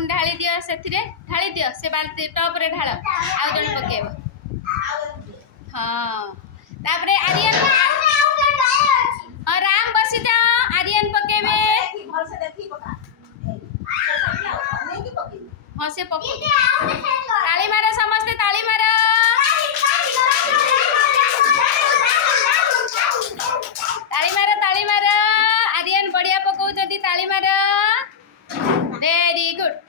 पुणी ढाली दियो से ढाली दियो से बाल्टी टॉप रे ढाल आउ जण पकेब हाँ तापरे आर्यन राम बसी जाओ आर्यन पकेबे हाँ से पके ताली मारो समस्ते ताली मारो ताली मारो आर्यन बढ़िया पकाउछथि ताली मारो वेरी गुड।